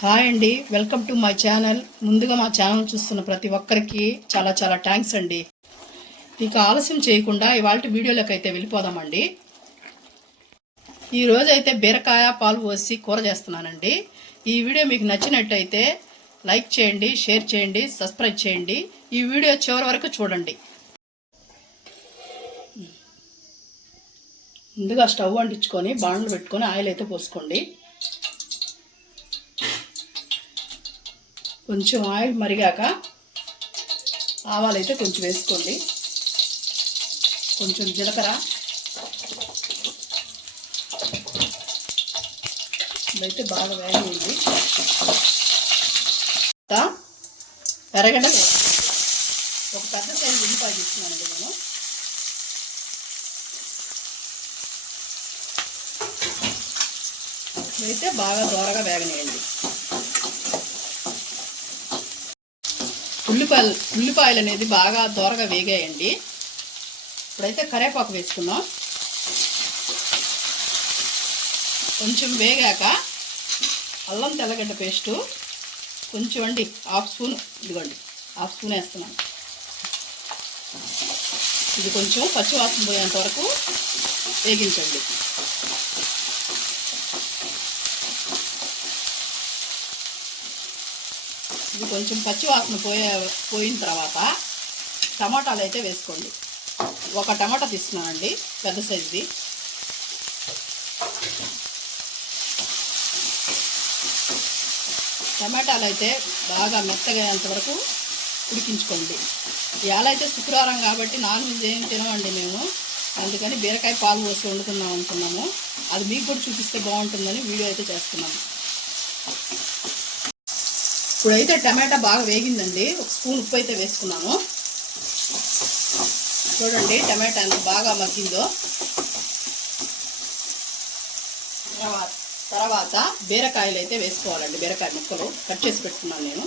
Hi అండి, welcome to my channel. ముందుగా మా ఛానల్ చూస్తున్న ప్రతి ఒక్కరికి చాలా చాలా థ్యాంక్స్ అండి. ఇక ఆలస్యం చేయకుండా ఇవాళ వీడియోలోకి అయితే వెళ్ళిపోదామండి. ఈరోజు అయితే బీరకాయ పాలు పోసి కూర చేస్తున్నానండి. ఈ వీడియో మీకు నచ్చినట్టయితే లైక్ చేయండి, షేర్ చేయండి, సబ్స్క్రైబ్ చేయండి. ఈ వీడియో చివరి వరకు చూడండి. ముందుగా స్టవ్ అంటించుకొని బాండ్లు పెట్టుకొని ఆయిల్ అయితే పోసుకోండి. కొంచెం ఆయిల్ మరిగాక ఆవాలైతే కొంచెం వేసుకోండి. కొంచెం జీలకర్ర, ఇదైతే బాగా వేగేయండి. ఎర్రగడ్డ ఒక పెద్ద సైజు ఉల్లిపాయ తీసుకున్నానండి నేను. ఇదైతే బాగా దోరగా వేగనేయండి. ఉల్లిపాయలు అనేది బాగా దోరగా వేగాయండి. ఇప్పుడైతే కరివేపాకు వేసుకుందాం. కొంచెం వేగాక అల్లం తెల్లగడ్డ పేస్టు కొంచెం అండి, హాఫ్ స్పూన్, ఇదిగోండి హాఫ్ స్పూన్ వేస్తున్నాను. ఇది కొంచెం పచ్చివాసన పోయేంత వరకు వేగించండి. ఇది కొంచెం పచ్చివాసన పోయిన తర్వాత టమాటాలు అయితే వేసుకోండి. ఒక టమాటా తీసుకున్నానండి, పెద్ద సైజుది. టమాటాలు అయితే బాగా మెత్తగా అయ్యేంత వరకు ఉడికించుకోండి. ఇవాళ అయితే శుక్రవారం కాబట్టి నాన్ వెజ్ ఏం తినమండి మేము, అందుకని బీరకాయ పాలు పోసి వండుకుందాం అనుకున్నాము. అది మీకు కూడా చూపిస్తే బాగుంటుందని వీడియో అయితే చేస్తున్నాము. ఇప్పుడైతే టమాటా బాగా వేగిందండి. ఒక స్పూన్ ఉప్పు అయితే వేసుకున్నాను. చూడండి టమాటా ఎంత బాగా మగ్గిందో. తర్వాత బీరకాయలు అయితే వేసుకోవాలండి. బీరకాయ ముక్కలు కట్ చేసి పెట్టుకున్నాను నేను.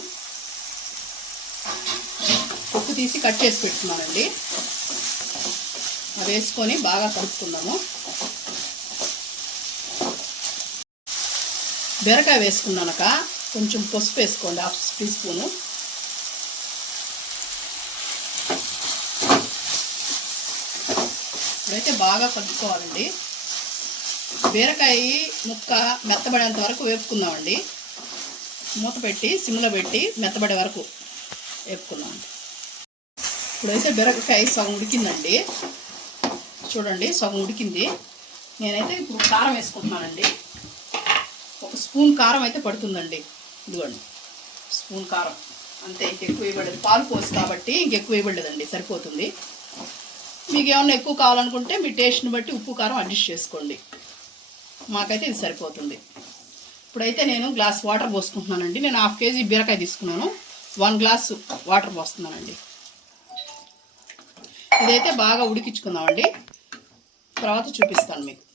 ఉప్పు తీసి కట్ చేసి పెట్టుకున్నానండి. వేసుకొని బాగా కలుపుకుందాము. బీరకాయ వేసుకున్నాక కొంచెం పసుపు వేసుకోండి, హాఫ్ టీ స్పూను. ఇప్పుడైతే బాగా కలుపుకోవాలండి. బీరకాయ ముక్క మెత్తబడేంత వరకు వేపుకుందామండి. మూత పెట్టి సిమ్లో పెట్టి మెత్తబడే వరకు వేపుకుందాం. ఇప్పుడైతే బీరకాయ సగం ఉడికిందండి. చూడండి సగం ఉడికింది. నేనైతే ఇప్పుడు కారం వేసుకుంటున్నానండి. ఒక స్పూన్ కారం అయితే పడుతుందండి. ఇదిగోండి స్పూన్ కారం అంతే, ఇంకెక్కువ వేయబడలేదు. పాలు పోసి కాబట్టి ఇంకెక్కువ వేయబడలేదండి, సరిపోతుంది. మీకు ఏమన్నా ఎక్కువ కావాలనుకుంటే మీ టేస్ట్ని బట్టి ఉప్పు కారం అడ్జస్ట్ చేసుకోండి. మాకైతే ఇది సరిపోతుంది. ఇప్పుడైతే నేను గ్లాస్ వాటర్ పోసుకుంటున్నానండి. నేను హాఫ్ కేజీ బీరకాయ తీసుకున్నాను, 1 గ్లాసు వాటర్ పోస్తున్నానండి. ఇదైతే బాగా ఉడికించుకుందామండి, తర్వాత చూపిస్తాను మీకు.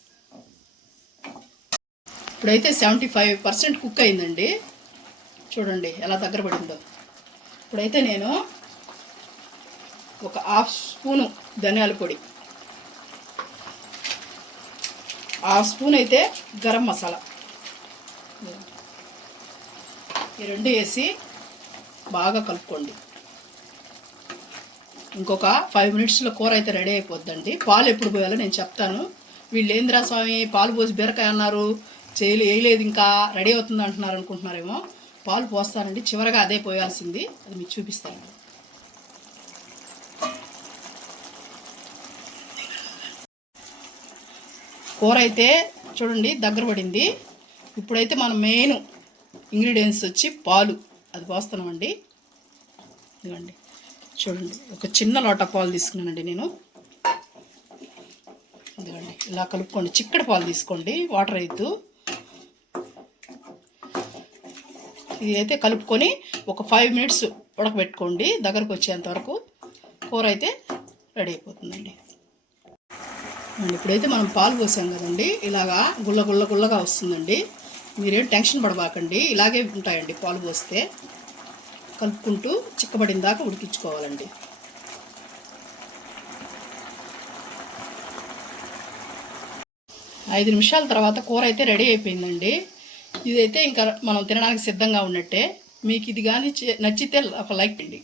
ఇప్పుడైతే 75% కుక్ అయిందండి. చూడండి ఎలా దగ్గర పడిందో. ఇప్పుడైతే నేను ఒక హాఫ్ స్పూను ధనియాల పొడి, హాఫ్ స్పూన్ అయితే గరం మసాలా, ఈ రెండు వేసి బాగా కలుపుకోండి. ఇంకొక 5 మినిట్స్లో కూర అయితే రెడీ అయిపోద్దండి. పాలు ఎప్పుడు పోయాలో నేను చెప్తాను. వీళ్ళు ఏంద్రా స్వామి పాలు పోసి బీరకాయ అన్నారు, వేయలేదు ఇంకా రెడీ అవుతుంది అంటున్నారు అనుకుంటున్నారేమో. పాలు పోస్తానండి, చివరగా అదే పోయాల్సింది, అది మీకు చూపిస్తాను. కూర అయితే చూడండి దగ్గర పడింది. ఇప్పుడైతే మన మెయిన్ ఇంగ్రీడియంట్స్ వచ్చి పాలు, అది పోస్తున్నామండి. ఇదిగోండి చూడండి, ఒక చిన్న లోటా పాలు తీసుకున్నానండి నేను. ఇదిగోండి ఇలా కలుపుకోండి. చిక్కటి పాలు తీసుకోండి, వాటర్ వేయద్దు. ఇది అయితే కలుపుకొని ఒక 5 మినిట్స్ ఉడకబెట్టుకోండి. దగ్గరకు వచ్చేంత వరకు కూర అయితే రెడీ అయిపోతుందండి. ఇప్పుడైతే మనం పాలు పోసాం కదండి, ఇలాగా గుల్లగా వస్తుందండి. మీరేం టెన్షన్ పడబాకండి, ఇలాగే ఉంటాయండి పాలు పోస్తే. కలుపుకుంటూ చిక్కబడిన దాకా ఉడికించుకోవాలండి. 5 నిమిషాల తర్వాత కూర అయితే రెడీ అయిపోయిందండి. ఇదైతే ఇంకా మనం తినడానికి సిద్ధంగా ఉన్నట్టే. మీకు ఇది కానీ నచ్చితే ఒక లైక్ చేయండి.